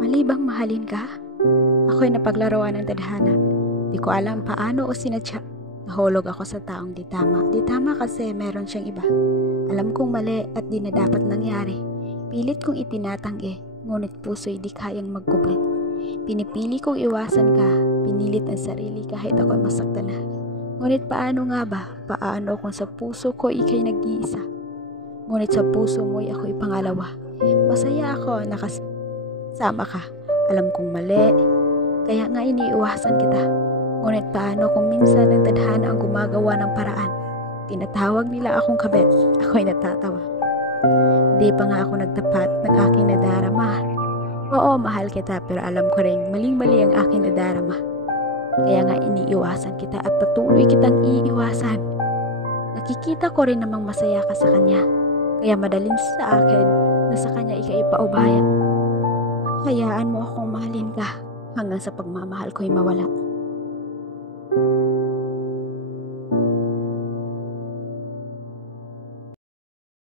Mali bang mahalin ka? Ako'y napaglaruan ng tadhana. Di ko alam paano o sinadya. Nahulog ako sa taong di tama. Di tama kasi meron siyang iba. Alam kong mali at di na dapat nangyari. Pilit kong itinatanggi, ngunit puso'y di kayang magkublit. Pinipili kong iwasan ka, pinilit ang sarili kahit ako'y masaktan na. Ngunit paano nga ba? Paano kung sa puso ko ika'y nag-iisa? Ngunit sa puso mo'y ako'y pangalawa. Masaya ako nakasama ka. Alam kong mali, kaya nga iniiwasan kita. Ngunit paano kung minsan ang tadhana ang gumagawa ng paraan? Tinatawag nila akong kabit, ako'y natatawa. Di pa nga ako nagtapat ng aking nadarama. Oo, mahal kita pero alam ko rin maling-mali ang aking nadarama. Kaya nga iniiwasan kita at patuloy kitang iiwasan. Nakikita ko rin namang masaya ka sa kanya. Kaya madaling sa akin na sa kanya ika'y paubaya. Hayaan mo akong mahalin ka hanggang sa pagmamahal ko'y mawala.